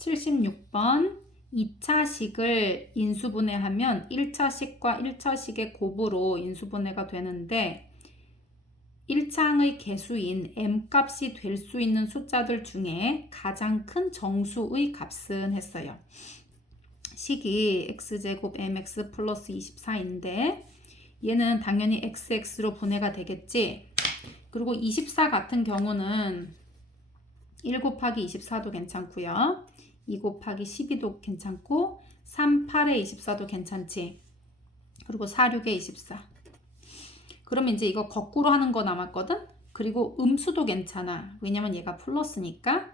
76번 2차식을 인수분해하면 1차식과 1차식의 곱으로 인수분해가 되는데 1차항의 계수인 m값이 될 수 있는 숫자들 중에 가장 큰 정수의 값은 했어요. 식이 x제곱 mx 플러스 24인데 얘는 당연히 xx로 분해가 되겠지. 그리고 24 같은 경우는 1 곱하기 24도 괜찮고요. 2 곱하기 12도 괜찮고 3, 8에 24도 괜찮지. 그리고 4, 6에 24. 그러면 이제 이거 거꾸로 하는 거 남았거든? 그리고 음수도 괜찮아. 왜냐면 얘가 플러스니까.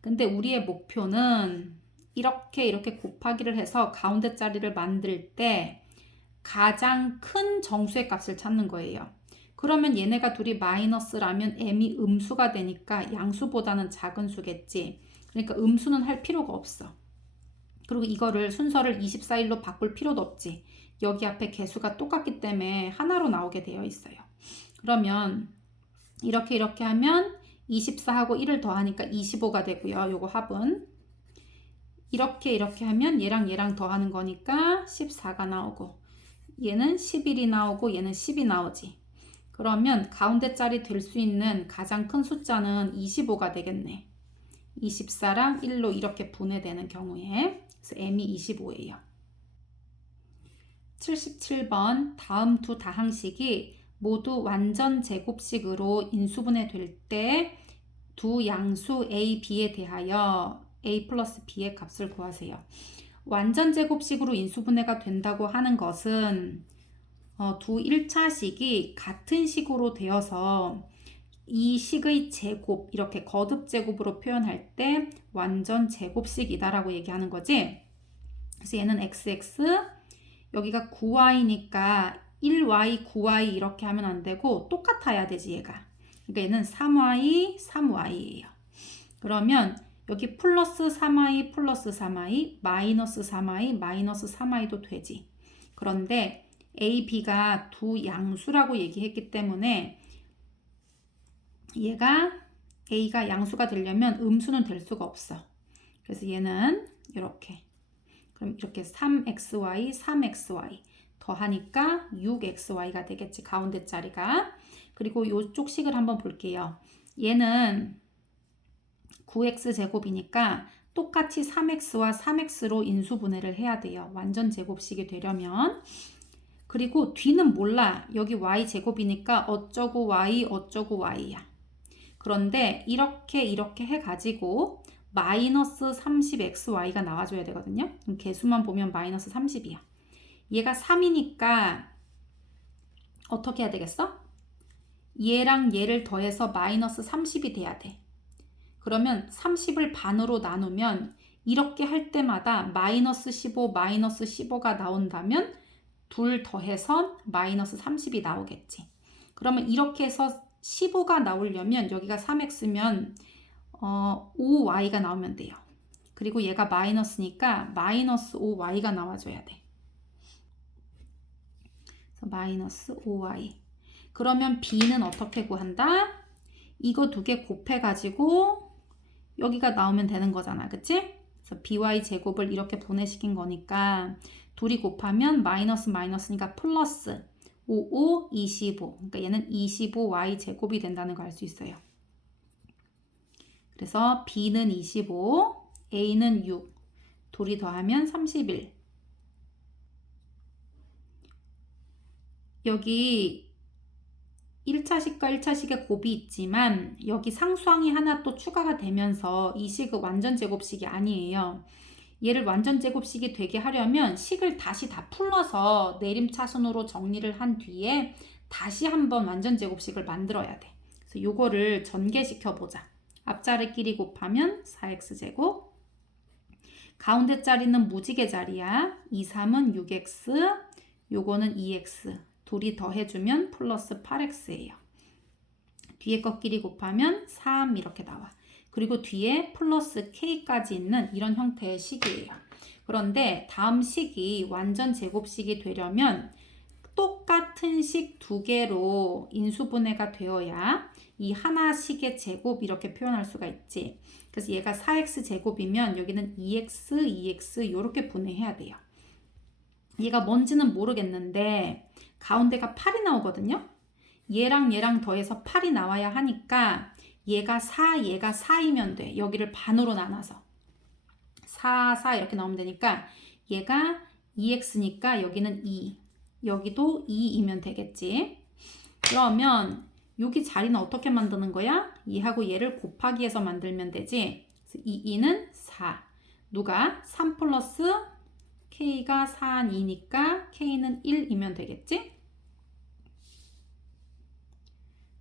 근데 우리의 목표는 이렇게 곱하기를 해서 가운데 자리를 만들 때 가장 큰 정수의 값을 찾는 거예요. 그러면 얘네가 둘이 마이너스라면 m이 음수가 되니까 양수보다는 작은 수겠지. 그러니까 음수는 할 필요가 없어. 그리고 이거를 순서를 24일로 바꿀 필요도 없지. 여기 앞에 개수가 똑같기 때문에 하나로 나오게 되어 있어요. 그러면 이렇게 하면 24하고 1을 더하니까 25가 되고요. 요거 합은. 이렇게 하면 얘랑 더하는 거니까 14가 나오고 얘는 11이 나오고 얘는 10이 나오지. 그러면 가운데 자리 될 수 있는 가장 큰 숫자는 25가 되겠네. 24랑 1로 이렇게 분해되는 경우에 그래서 m이 25예요. 77번 다음 두 다항식이 모두 완전 제곱식으로 인수분해 될 때 두 양수 a, b에 대하여 a 플러스 b의 값을 구하세요. 완전 제곱식으로 인수분해가 된다고 하는 것은 두 1차식이 같은 식으로 되어서 이 식의 제곱, 이렇게 거듭 제곱으로 표현할 때 완전 제곱식이다라고 얘기하는 거지. 그래서 얘는 xx, 여기가 9y니까 1y, 9y 이렇게 하면 안 되고 똑같아야 되지 얘가. 그러니까 얘는 3y, 3y예요. 그러면 여기 플러스 3y, 플러스 3y, 마이너스 3y, 마이너스 3y도 되지. 그런데 a, b가 두 양수라고 얘기했기 때문에 얘가 a가 양수가 되려면 음수는 될 수가 없어. 그래서 얘는 이렇게. 그럼 이렇게 3xy, 3xy 더하니까 6xy가 되겠지. 가운데 자리가. 그리고 이쪽 식을 한번 볼게요. 얘는 9x제곱이니까 똑같이 3x와 3x로 인수분해를 해야 돼요. 완전 제곱식이 되려면. 그리고 뒤는 몰라. 여기 y제곱이니까 어쩌고 y, 어쩌고 y야. 그런데 이렇게 해가지고 마이너스 30xy가 나와줘야 되거든요. 그럼 개수만 보면 마이너스 30이야. 얘가 3이니까 어떻게 해야 되겠어? 얘랑 얘를 더해서 마이너스 30이 돼야 돼. 그러면 30을 반으로 나누면 이렇게 할 때마다 마이너스 15, 마이너스 15가 나온다면 둘 더해서 마이너스 30이 나오겠지. 그러면 이렇게 해서 15가 나오려면 여기가 3x면 5y가 나오면 돼요. 그리고 얘가 마이너스니까 마이너스 5y가 나와줘야 돼. 그래서 마이너스 5y. 그러면 b는 어떻게 구한다? 이거 두 개 곱해가지고 여기가 나오면 되는 거잖아. 그치? 그래서 by 제곱을 이렇게 분해시킨 거니까 둘이 곱하면 마이너스니까 플러스 5, 25. 그러니까 얘는 25y 제곱이 된다는 걸 알 수 있어요. 그래서 b는 25, a는 6. 둘이 더하면 31. 여기 1차식과 1차식의 곱이 있지만 여기 상수항이 하나 또 추가가 되면서 이 식은 완전 제곱식이 아니에요. 얘를 완전 제곱식이 되게 하려면 식을 다시 다 풀러서 내림차순으로 정리를 한 뒤에 다시 한번 완전 제곱식을 만들어야 돼. 그래서 요거를 전개시켜 보자. 앞자리끼리 곱하면 4x제곱. 가운데 자리는 무지개 자리야. 2, 3은 6x, 요거는 2x. 둘이 더해주면 플러스 8x예요. 뒤에 것끼리 곱하면 3 이렇게 나와. 그리고 뒤에 플러스 k까지 있는 이런 형태의 식이에요. 그런데 다음 식이 완전 제곱식이 되려면 똑같은 식 두 개로 인수분해가 되어야 이 하나씩의 제곱 이렇게 표현할 수가 있지. 그래서 얘가 4x 제곱이면 여기는 2x, 2x 이렇게 분해해야 돼요. 얘가 뭔지는 모르겠는데 가운데가 8이 나오거든요. 얘랑 더해서 8이 나와야 하니까 얘가 4, 얘가 4이면 돼. 여기를 반으로 나눠서 4, 4 이렇게 나오면 되니까 얘가 2x니까 여기는 2, 여기도 2이면 되겠지. 그러면 여기 자리는 어떻게 만드는 거야? 얘하고 얘를 곱하기 해서 만들면 되지. 그래서 2는 4. 누가? 3 플러스 k가 4, 2니까 k는 1이면 되겠지?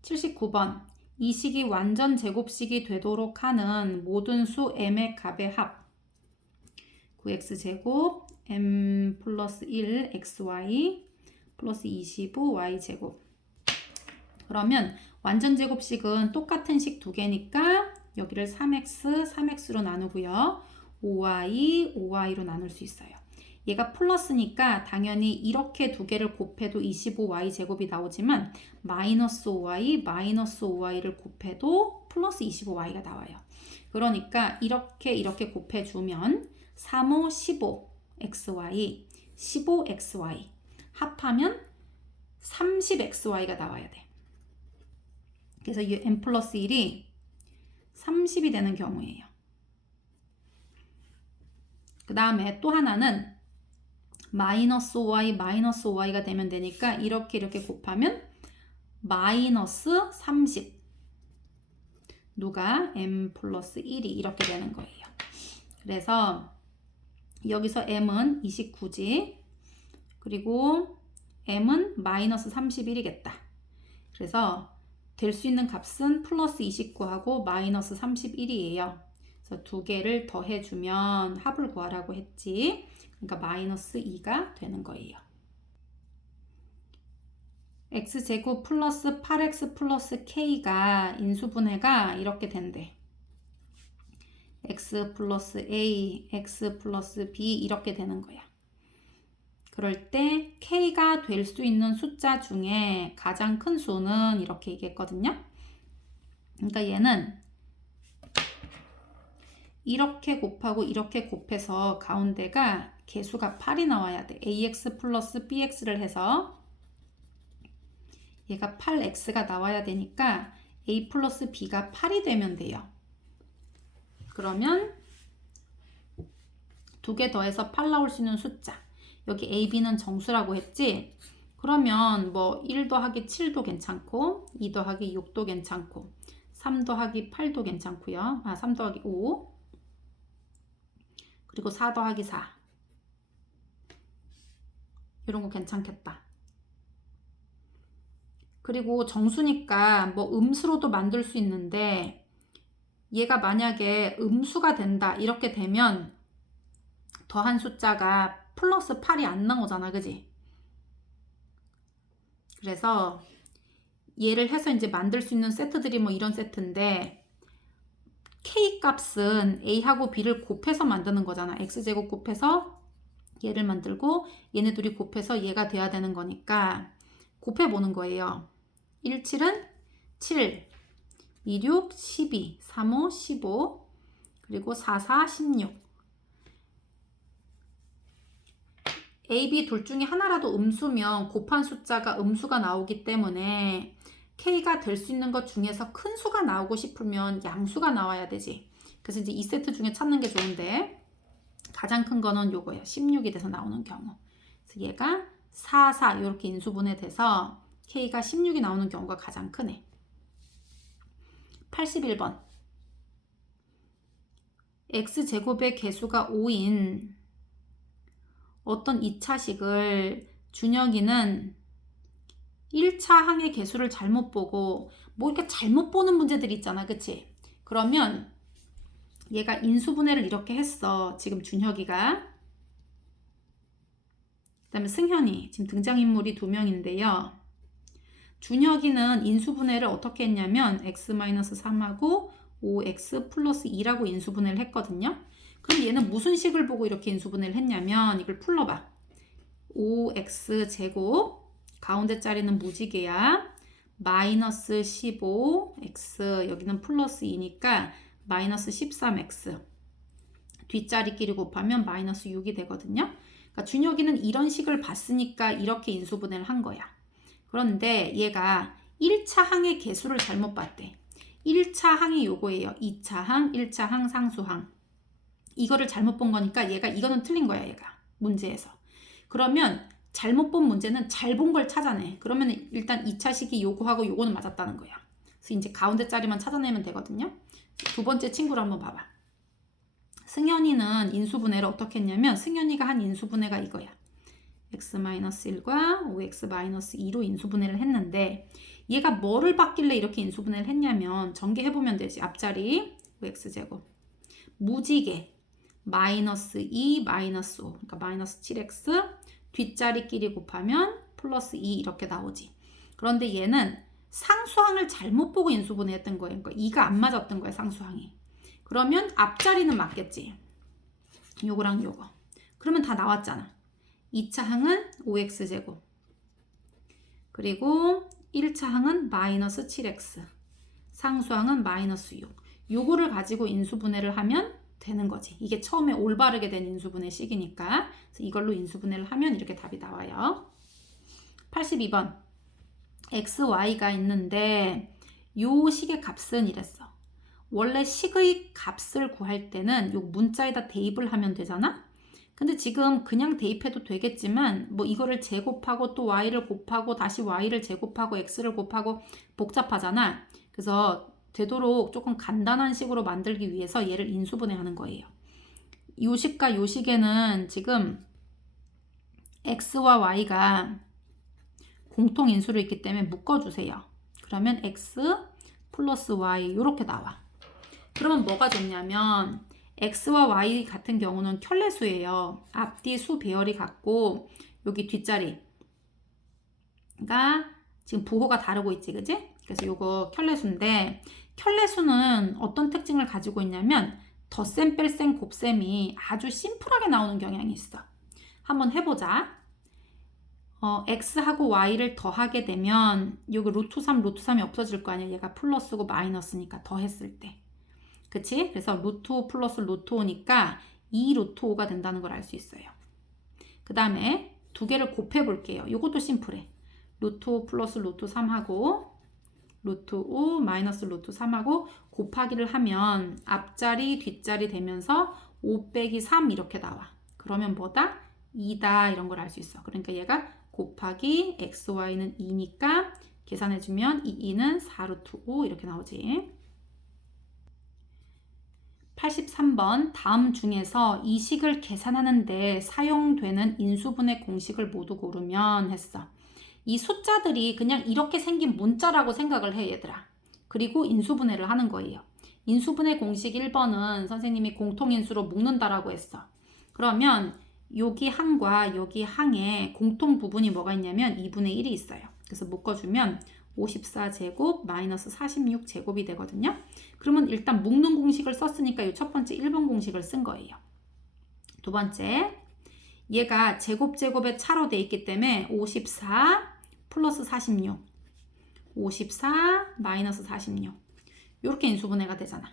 79번. 이 식이 완전 제곱식이 되도록 하는 모든 수 m의 값의 합. 9x제곱 m 플러스 1 xy 플러스 25 y제곱. 그러면 완전 제곱식은 똑같은 식 두 개니까 여기를 3x, 3x로 나누고요. 5y, 5y로 나눌 수 있어요. 얘가 플러스니까 당연히 이렇게 두 개를 곱해도 25y 제곱이 나오지만 마이너스 5y, 마이너스 5y를 곱해도 플러스 25y가 나와요. 그러니까 이렇게 곱해주면 3, 5, 15xy, 15xy 합하면 30xy가 나와야 돼. 그래서 이 m 플러스 1이 30이 되는 경우예요. 그 다음에 또 하나는 마이너스 5y, 마이너스 5y가 되면 되니까 이렇게 곱하면 마이너스 30. 누가? m 플러스 1이 이렇게 되는 거예요. 그래서 여기서 m은 29지. 그리고 m은 마이너스 31이겠다. 그래서 될 수 있는 값은 플러스 29하고 마이너스 31이에요. 그래서 두 개를 더해주면 합을 구하라고 했지. 그러니까 마이너스 2가 되는 거예요. x제곱 플러스 8x 플러스 k가 인수분해가 이렇게 된대. x 플러스 a, x 플러스 b 이렇게 되는 거야. 그럴 때 k가 될 수 있는 숫자 중에 가장 큰 수는 이렇게 얘기했거든요. 그러니까 얘는 이렇게 곱하고 이렇게 곱해서 가운데가 개수가 8이 나와야 돼. ax 플러스 bx를 해서 얘가 8x가 나와야 되니까 a 플러스 b가 8이 되면 돼요. 그러면 두 개 더해서 8 나올 수 있는 숫자. 여기 a, b는 정수라고 했지? 그러면 뭐 1 더하기 7도 괜찮고 2 더하기 6도 괜찮고 3 더하기 8도 괜찮고요. 3 더하기 5 그리고 4 더하기 4 이런 거 괜찮겠다. 그리고 정수니까 뭐 음수로도 만들 수 있는데 얘가 만약에 음수가 된다 이렇게 되면 더한 숫자가 플러스 8이 안 나오잖아, 그지? 그래서 얘를 해서 이제 만들 수 있는 세트들이 뭐 이런 세트인데 k 값은 a하고 b를 곱해서 만드는 거잖아. x제곱 곱해서 얘를 만들고 얘네 둘이 곱해서 얘가 돼야 되는 거니까 곱해보는 거예요. 1, 7은 7, 2, 6, 12, 3, 5, 15 그리고 4, 4, 16 A, B 둘 중에 하나라도 음수면 곱한 숫자가 음수가 나오기 때문에 K가 될 수 있는 것 중에서 큰 수가 나오고 싶으면 양수가 나와야 되지. 그래서 이제 이 세트 중에 찾는 게 좋은데 가장 큰 거는 요거예요. 16이 돼서 나오는 경우. 그래서 얘가 4, 4 이렇게 인수분해 돼서 K가 16이 나오는 경우가 가장 크네. 81번. X제곱의 개수가 5인 어떤 2차식을 준혁이는 1차 항의 개수를 잘못 보고 뭐 이렇게 잘못 보는 문제들이 있잖아. 그치? 그러면 얘가 인수분해를 이렇게 했어. 지금 준혁이가. 그 다음에 승현이. 지금 등장인물이 2명인데요. 준혁이는 인수분해를 어떻게 했냐면 x-3하고 5x 플러스 2라고 인수분해를 했거든요. 그럼 얘는 무슨 식을 보고 이렇게 인수분해를 했냐면 이걸 풀러봐. 5x 제곱 가운데 자리는 무지개야. 마이너스 15 x 여기는 플러스 2니까 마이너스 13x 뒷자리끼리 곱하면 마이너스 6이 되거든요. 그러니까 준혁이는 이런 식을 봤으니까 이렇게 인수분해를 한 거야. 그런데 얘가 1차 항의 개수를 잘못 봤대. 1차 항이 요거예요. 2차 항, 1차 항, 상수항. 이거를 잘못 본 거니까 얘가 이거는 틀린 거야, 얘가. 문제에서. 그러면 잘못 본 문제는 잘 본 걸 찾아내. 그러면 일단 2차식이 요거하고 요거는 맞았다는 거야. 그래서 이제 가운데 자리만 찾아내면 되거든요. 두 번째 친구를 한번 봐봐. 승현이는 인수분해를 어떻게 했냐면 승현이가 한 인수분해가 이거야. x-1과 5x-2로 인수분해를 했는데 얘가 뭐를 받길래 이렇게 인수분해를 했냐면 전개해보면 되지. 앞자리 5x제곱 무지개 마이너스 2 마이너스 5 그러니까 마이너스 7x 뒷자리끼리 곱하면 플러스 2 이렇게 나오지. 그런데 얘는 상수항을 잘못 보고 인수분해했던 거예요. 그러니까 2가 안 맞았던 거예요. 상수항이. 그러면 앞자리는 맞겠지. 요거랑 요거. 그러면 다 나왔잖아. 2차 항은 5x제곱 그리고 1차 항은 마이너스 7x 상수항은 마이너스 6 요거를 가지고 인수분해를 하면 되는 거지. 이게 처음에 올바르게 된 인수분해 식이니까 그래서 이걸로 인수분해를 하면 이렇게 답이 나와요. 82번 x, y가 있는데 요 식의 값은 이랬어. 원래 식의 값을 구할 때는 요 문자에다 대입을 하면 되잖아. 근데 지금 그냥 대입해도 되겠지만 뭐 이거를 제곱하고 또 y를 곱하고 다시 y를 제곱하고 x를 곱하고 복잡하잖아. 그래서 되도록 조금 간단한 식으로 만들기 위해서 얘를 인수분해하는 거예요. 요 식과 요 식에는 지금 x와 y가 공통 인수로 있기 때문에 묶어주세요. 그러면 x 플러스 y 이렇게 나와. 그러면 뭐가 좋냐면 x와 y 같은 경우는 켤레수예요. 앞뒤 수 배열이 같고 여기 뒷자리가 지금 부호가 다르고 있지, 그지? 그래서 요거 켤레수인데 켤레수는 어떤 특징을 가지고 있냐면 덧셈, 뺄셈, 곱셈이 아주 심플하게 나오는 경향이 있어. 한번 해보자. x하고 y를 더하게 되면 여기 루트 3, 루트 3이 없어질 거 아니야. 얘가 플러스고 마이너스니까 더했을 때. 그치? 그래서 루트 5 플러스 루트 5니까 2 루트 5가 된다는 걸 알 수 있어요. 그 다음에 두 개를 곱해 볼게요. 이것도 심플해. 루트 5 플러스 루트 3하고 루트 5 마이너스 루트 3하고 곱하기를 하면 앞자리 뒷자리 되면서 5 빼기 3 이렇게 나와. 그러면 뭐다? 2다 이런 걸 알 수 있어. 그러니까 얘가 곱하기 x, y는 2니까 계산해주면 이 2는 4 루트 5 이렇게 나오지. 83번 다음 중에서 이 식을 계산하는데 사용되는 인수분해 공식을 모두 고르면 했어. 이 숫자들이 그냥 이렇게 생긴 문자라고 생각을 해, 얘들아. 그리고 인수분해를 하는 거예요. 인수분해 공식 1번은 선생님이 공통인수로 묶는다라고 했어. 그러면 여기 항과 여기 항에 공통 부분이 뭐가 있냐면 2분의 1이 있어요. 그래서 묶어주면 54제곱 마이너스 46제곱이 되거든요. 그러면 일단 묶는 공식을 썼으니까 이 첫 번째 1번 공식을 쓴 거예요. 두 번째, 얘가 제곱제곱의 차로 돼 있기 때문에 54 플러스 46, 54 마이너스 46 이렇게 인수분해가 되잖아.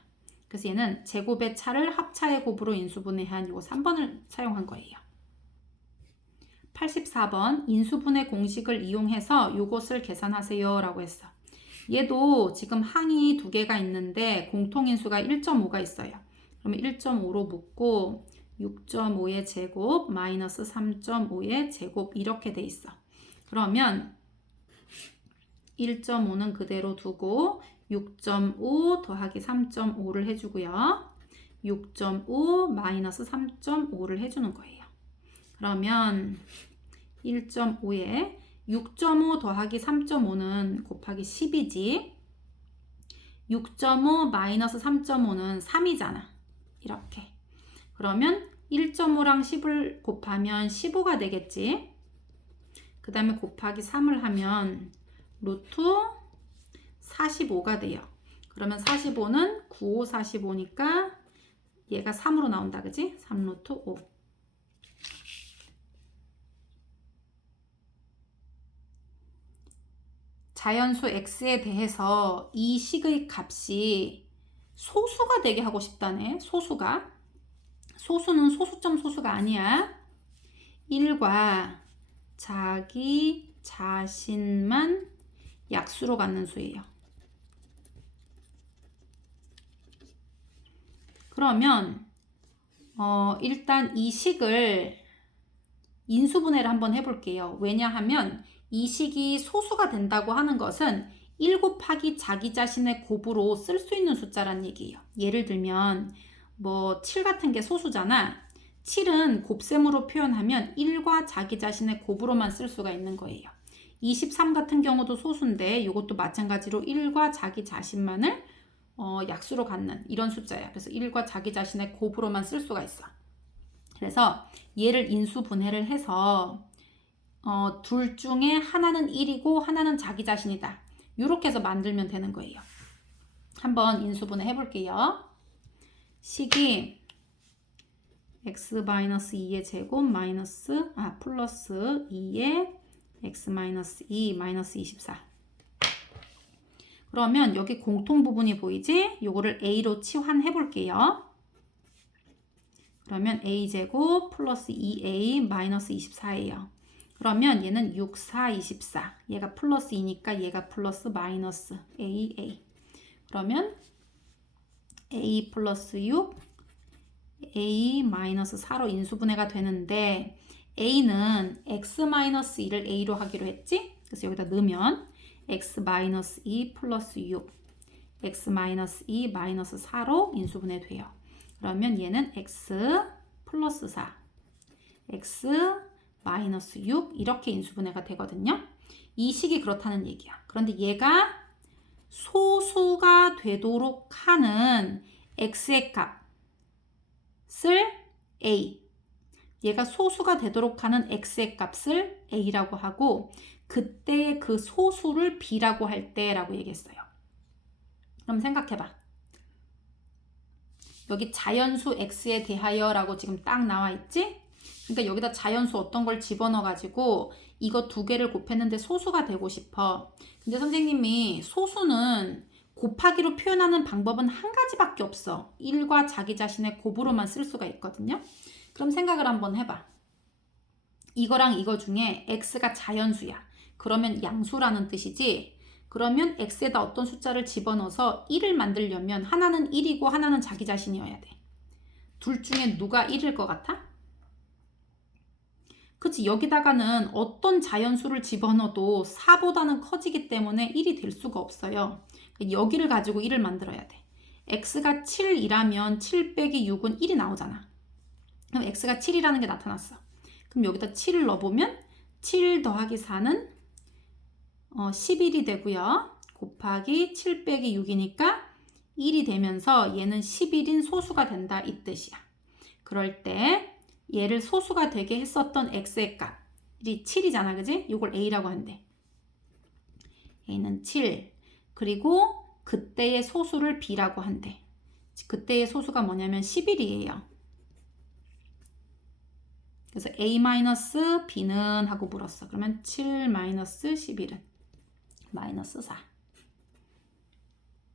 그래서 얘는 제곱의 차를 합차의 곱으로 인수분해한 요 3번을 사용한 거예요. 84번 인수분해 공식을 이용해서 요것을 계산하세요 라고 했어. 얘도 지금 항이 두 개가 있는데 공통인수가 1.5가 있어요. 그러면 1.5로 묶고 6.5의 제곱 마이너스 3.5의 제곱 이렇게 돼 있어. 그러면 1.5는 그대로 두고 6.5 더하기 3.5를 해주고요. 6.5 마이너스 3.5를 해주는 거예요. 그러면 1.5에 6.5 더하기 3.5는 곱하기 10이지. 6.5 마이너스 3.5는 3이잖아. 이렇게. 그러면 1.5랑 10을 곱하면 15가 되겠지. 그 다음에 곱하기 3을 하면 루트 45가 돼요. 그러면 45는 9, 5, 45니까 얘가 3으로 나온다. 그지? 3 루트 5. 자연수 x에 대해서 이 식의 값이 소수가 되게 하고 싶다네. 소수가. 소수는 소수점 소수가 아니야. 1과 자기 자신만 약수로 갖는 수예요. 그러면 일단 이 식을 인수분해를 한번 해볼게요. 왜냐하면 이 식이 소수가 된다고 하는 것은 1 곱하기 자기 자신의 곱으로 쓸 수 있는 숫자란 얘기예요. 예를 들면 뭐 7 같은 게 소수잖아. 7은 곱셈으로 표현하면 1과 자기 자신의 곱으로만 쓸 수가 있는 거예요. 23 같은 경우도 소수인데 이것도 마찬가지로 1과 자기 자신만을 약수로 갖는 이런 숫자야. 그래서 1과 자기 자신의 곱으로만 쓸 수가 있어. 그래서 얘를 인수분해를 해서 둘 중에 하나는 1이고 하나는 자기 자신이다. 이렇게 해서 만들면 되는 거예요. 한번 인수분해 해볼게요. 식이 x-2의 제곱 플러스 2의 x-2 마이너스 24. 그러면 여기 공통 부분이 보이지? 요거를 a로 치환해 볼게요. 그러면 a제곱 플러스 2a 마이너스 24예요. 그러면 얘는 6, 4, 24. 얘가 플러스 2니까 얘가 플러스 마이너스 a. 그러면 a 플러스 6, a 마이너스 4로 인수분해가 되는데 a는 x 마이너스 2를 a로 하기로 했지? 그래서 여기다 넣으면 x 마이너스 2 플러스 6, x 마이너스 2 마이너스 4로 인수분해 돼요. 그러면 얘는 x 플러스 4, x 마이너스 6 이렇게 인수분해가 되거든요. 이 식이 그렇다는 얘기야. 그런데 얘가 소수가 되도록 하는 x의 값을 a, 얘가 소수가 되도록 하는 x의 값을 a라고 하고 그때의 그 소수를 b라고 할 때라고 얘기했어요. 그럼 생각해봐. 여기 자연수 x에 대하여 라고 지금 딱 나와 있지? 그러니까 여기다 자연수 어떤 걸 집어넣어 가지고 이거 두 개를 곱했는데 소수가 되고 싶어. 근데 선생님이 소수는 곱하기로 표현하는 방법은 한 가지밖에 없어. 1과 자기 자신의 곱으로만 쓸 수가 있거든요. 그럼 생각을 한번 해봐. 이거랑 이거 중에 x가 자연수야. 그러면 양수라는 뜻이지. 그러면 x에다 어떤 숫자를 집어넣어서 1을 만들려면 하나는 1이고 하나는 자기 자신이어야 돼. 둘 중에 누가 1일 것 같아? 그치, 여기다가는 어떤 자연수를 집어넣어도 4보다는 커지기 때문에 1이 될 수가 없어요. 여기를 가지고 1을 만들어야 돼. x가 7이라면 7 빼기 6은 1이 나오잖아. 그럼 x가 7이라는 게 나타났어. 그럼 여기다 7을 넣어보면 7 더하기 4는 11이 되고요. 곱하기 7 빼기 6이니까 1이 되면서 얘는 11인 소수가 된다 이 뜻이야. 그럴 때 얘를 소수가 되게 했었던 x의 값이 7이잖아. 그지? 이걸 a라고 한대. a는 7. 그리고 그때의 소수를 b라고 한대. 그때의 소수가 뭐냐면 11이에요. 그래서 a-b는 하고 물었어. 그러면 7 마이너스 11은 마이너스 4.